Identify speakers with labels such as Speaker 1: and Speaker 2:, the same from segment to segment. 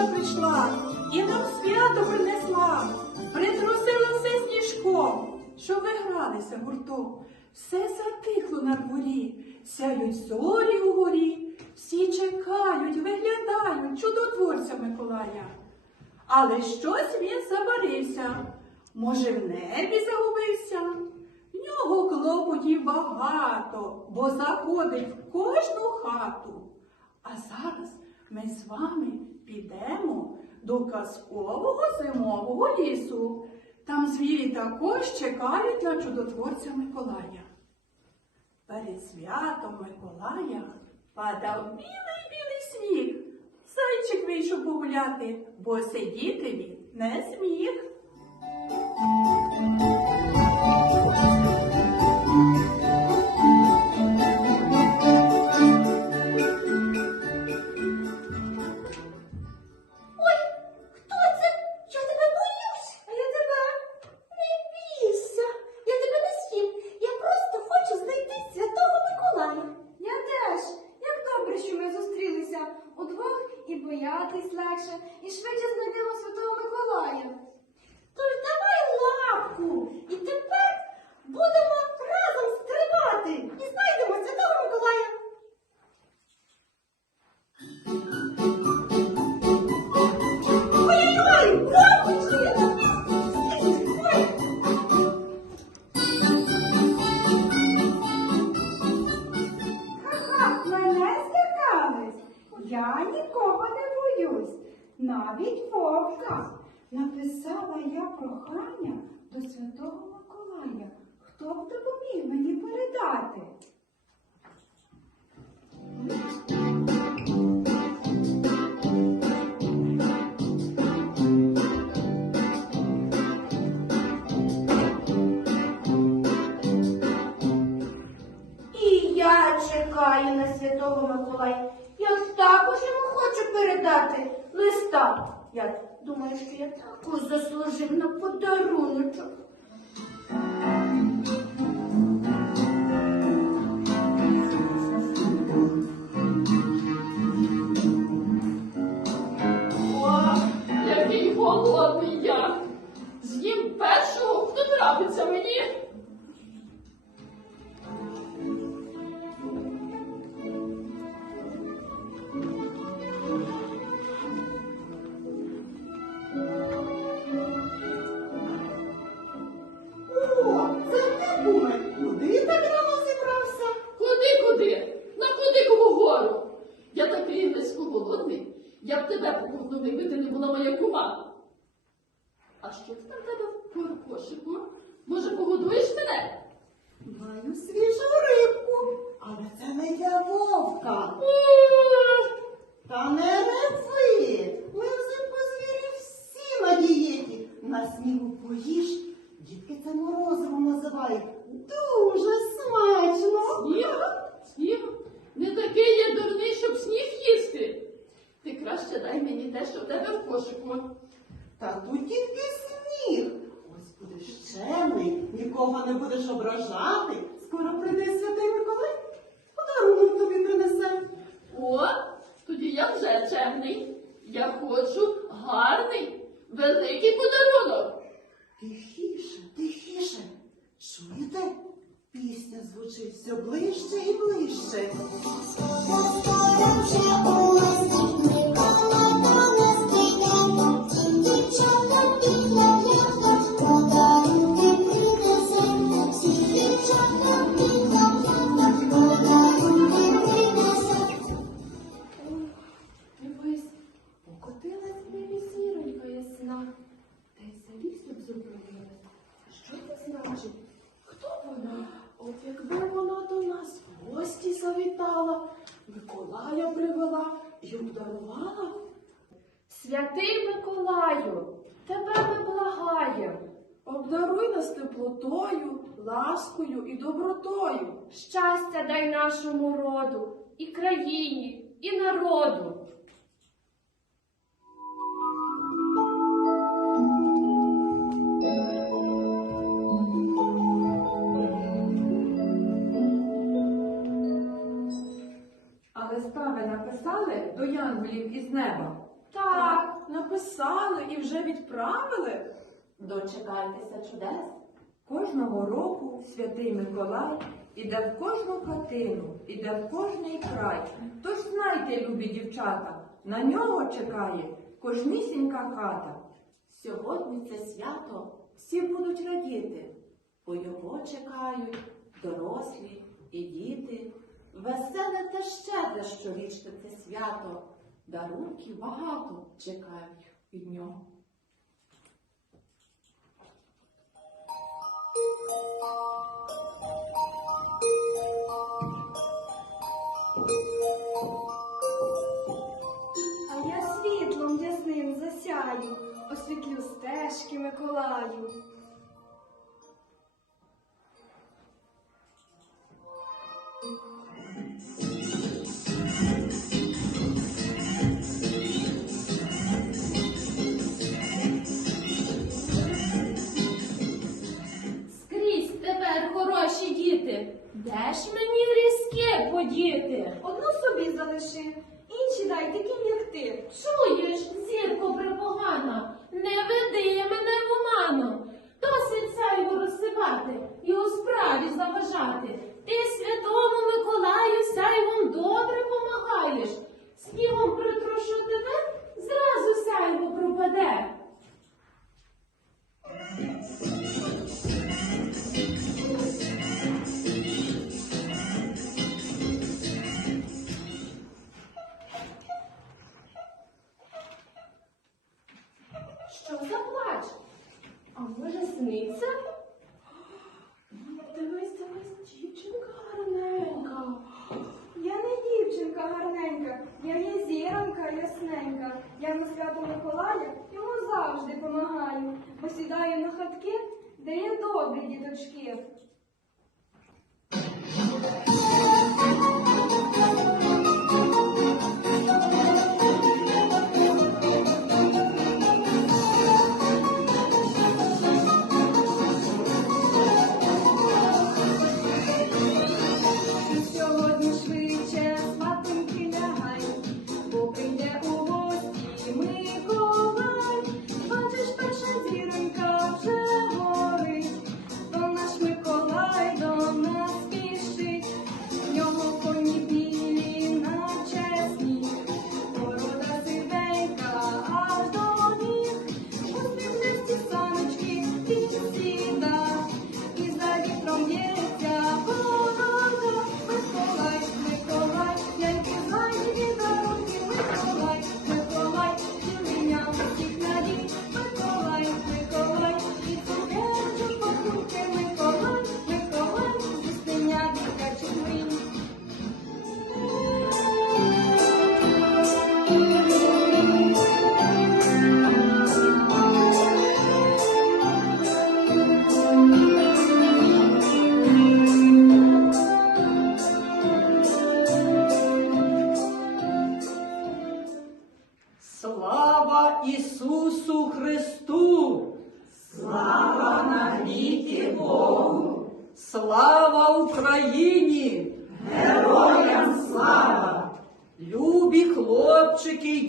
Speaker 1: янголиця прийшла і нам свято принесла, притрусила все сніжком, що ви гралися гуртом. Все затихло на дворі, сяють зорі угорі, всі чекають, виглядають чудотворця Миколая. Але щось він забарився. Може, в небі загубився? В нього клопотів багато, бо заходить в кожну хату. А зараз ми з вами підемо до казкового зимового лісу. Там звірі також чекають на чудотворця Миколая. Перед святом Миколая падав білий-білий сніг. Зайчик вийшов погуляти, бо сидіти він не зміг.
Speaker 2: І боятись легше, і швидше знайдемо Святого Миколая.
Speaker 3: Тож давай лапку. І тепер будемо разом стрибати і знайдемо святого Миколая.
Speaker 1: Нікого не боюсь, навіть вовка. Написала я прохання до Святого Миколая. Хто б допоміг мені передати?
Speaker 3: І я чекаю на святого Миколая. Я також йому хочу передати листа. Я думаю, що я також заслужив на подаруночок.
Speaker 4: А що це там в тебе в кошику? Може, погодуєш мене?
Speaker 5: Маю свіжу рибку, але це не для вовка. Та не реви. Ми взимку звірі всі на дієті. На снігу поїж. Дітки це морозиво називають. Дуже смачно.
Speaker 4: Сніг? Сніг? Не такий я дурний, щоб сніг їсти. Ти краще дай мені те, що в тебе в кошику.
Speaker 5: Та тут тільки сніг. Ось будеш чемний, нікого не будеш ображати. Скоро прийде святий Миколай. Подарунок тобі принесе.
Speaker 4: О, тоді я вже чемний. Я хочу гарний, великий подарунок.
Speaker 5: Тихіше, тихіше. Чуєте? Пісня звучить все ближче і ближче.
Speaker 6: Нас теплотою, ласкою і добротою.
Speaker 2: Щастя дай нашому роду, і країні, і народу.
Speaker 1: А листа ви написали до янголів із неба.
Speaker 6: Так.
Speaker 7: Написали і вже відправили.
Speaker 2: Дочекайтеся чудес.
Speaker 8: Кожного року святий Миколай іде в кожну хатину, іде в кожний край. Тож знайте, любі дівчата, на нього чекає кожнісінька хата.
Speaker 2: Сьогодні це свято всі будуть радіти, бо його чекають дорослі і діти. Веселе та щедре щорічне це свято, дарунків багато чекають від нього.
Speaker 9: А я світлом ясним засяю, освітлю стежки Миколаю.
Speaker 6: Де
Speaker 9: є добрі діточки.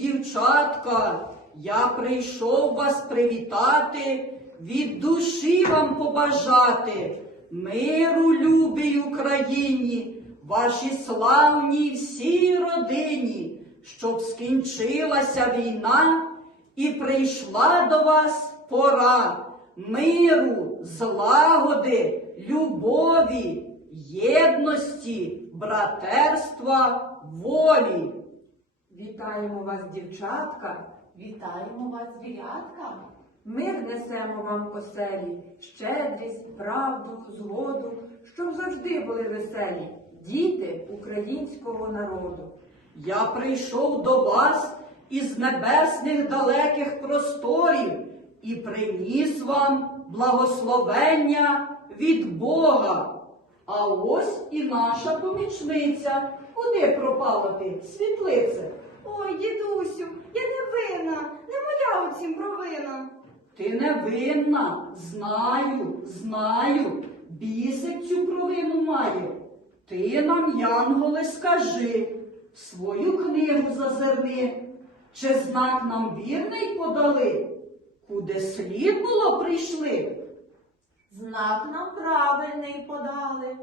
Speaker 7: Дівчатка! Я прийшов вас привітати, від душі вам побажати миру, любій Україні, вашій славній всій родині, щоб скінчилася війна і прийшла до вас пора миру, злагоди, любові, єдності, братерства, волі.
Speaker 8: Вітаємо вас, дівчатка,
Speaker 2: Вітаємо вас, звірятка!
Speaker 8: мир несемо вам оселі, щедрість, правду, згоду, щоб завжди були веселі, діти українського народу.
Speaker 7: Я прийшов до вас із небесних далеких просторів і приніс вам благословення від Бога. А ось і наша помічниця. Куди пропала ти, світлице?
Speaker 9: Ой, дідусю, я не винна, не моя оцім провина.
Speaker 7: Ти не винна, знаю, знаю, бісик цю провину має. Ти нам, Янголе, скажи, свою книгу зазирни, Чи знак нам вірний подали? Куди слід було прийшли?
Speaker 2: Знак нам правильний подали.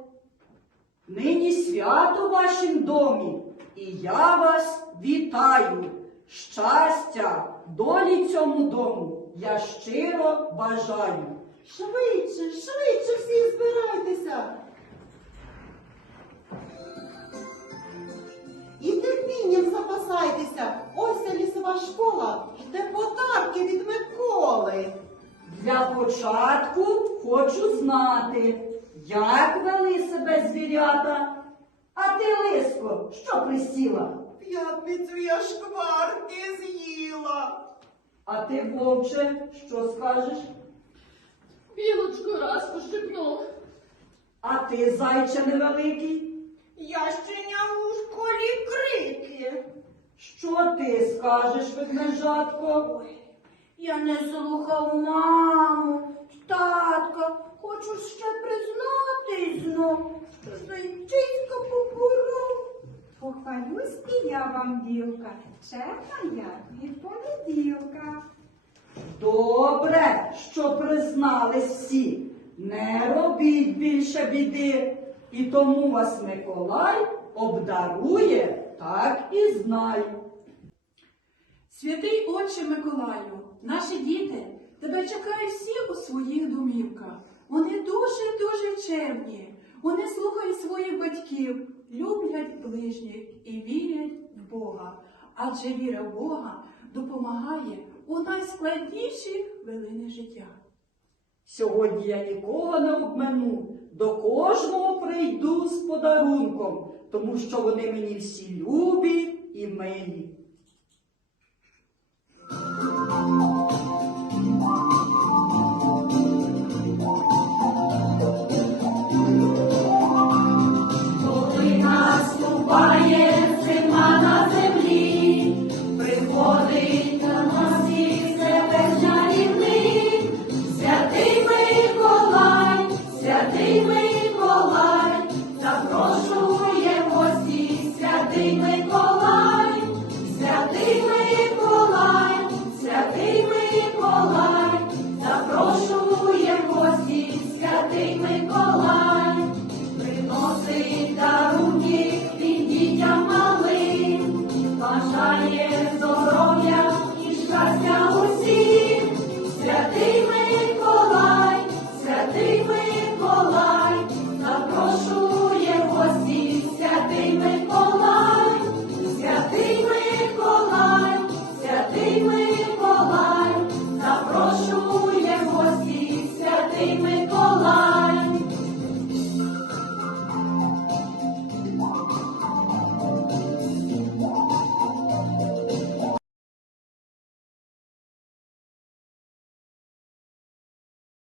Speaker 7: Нині свято в вашім домі, і я вас вітаю. Щастя, долі цьому дому я щиро бажаю.
Speaker 5: Швидше, швидше всі збирайтеся. І терпінням запасайтеся. Ось ця лісова школа жде подарки від Миколи.
Speaker 7: Для початку хочу знати, як вели себе звірята. А ти, лиско, що присіла?
Speaker 5: П'ятницю я шкварки з'їла.
Speaker 7: А ти, вовче, що скажеш?
Speaker 4: Білочку раз пошипнув.
Speaker 7: А ти, зайче невеликий,
Speaker 5: Я щеня у школі крики.
Speaker 7: що ти скажеш, ведмежатко?
Speaker 3: Я не слухав маму, татка, хочу ще признатись знов, що зайчиська поборов.
Speaker 9: Похвалюсь і я вам, білка, чесна я від понеділка.
Speaker 7: Добре, що признались всі. Не робіть більше біди, і тому вас Миколай обдарує, так і знай.
Speaker 1: Святий Отче Миколаю, наші діти, тебе чекають всі у своїх домівках. Вони дуже-дуже чемні. Вони слухають своїх батьків, люблять ближніх і вірять в Бога. Адже віра в Бога допомагає у найскладніші хвилини життя.
Speaker 7: Сьогодні я нікого не обману, до кожного прийду з подарунком, тому що вони мені всі любі і милі.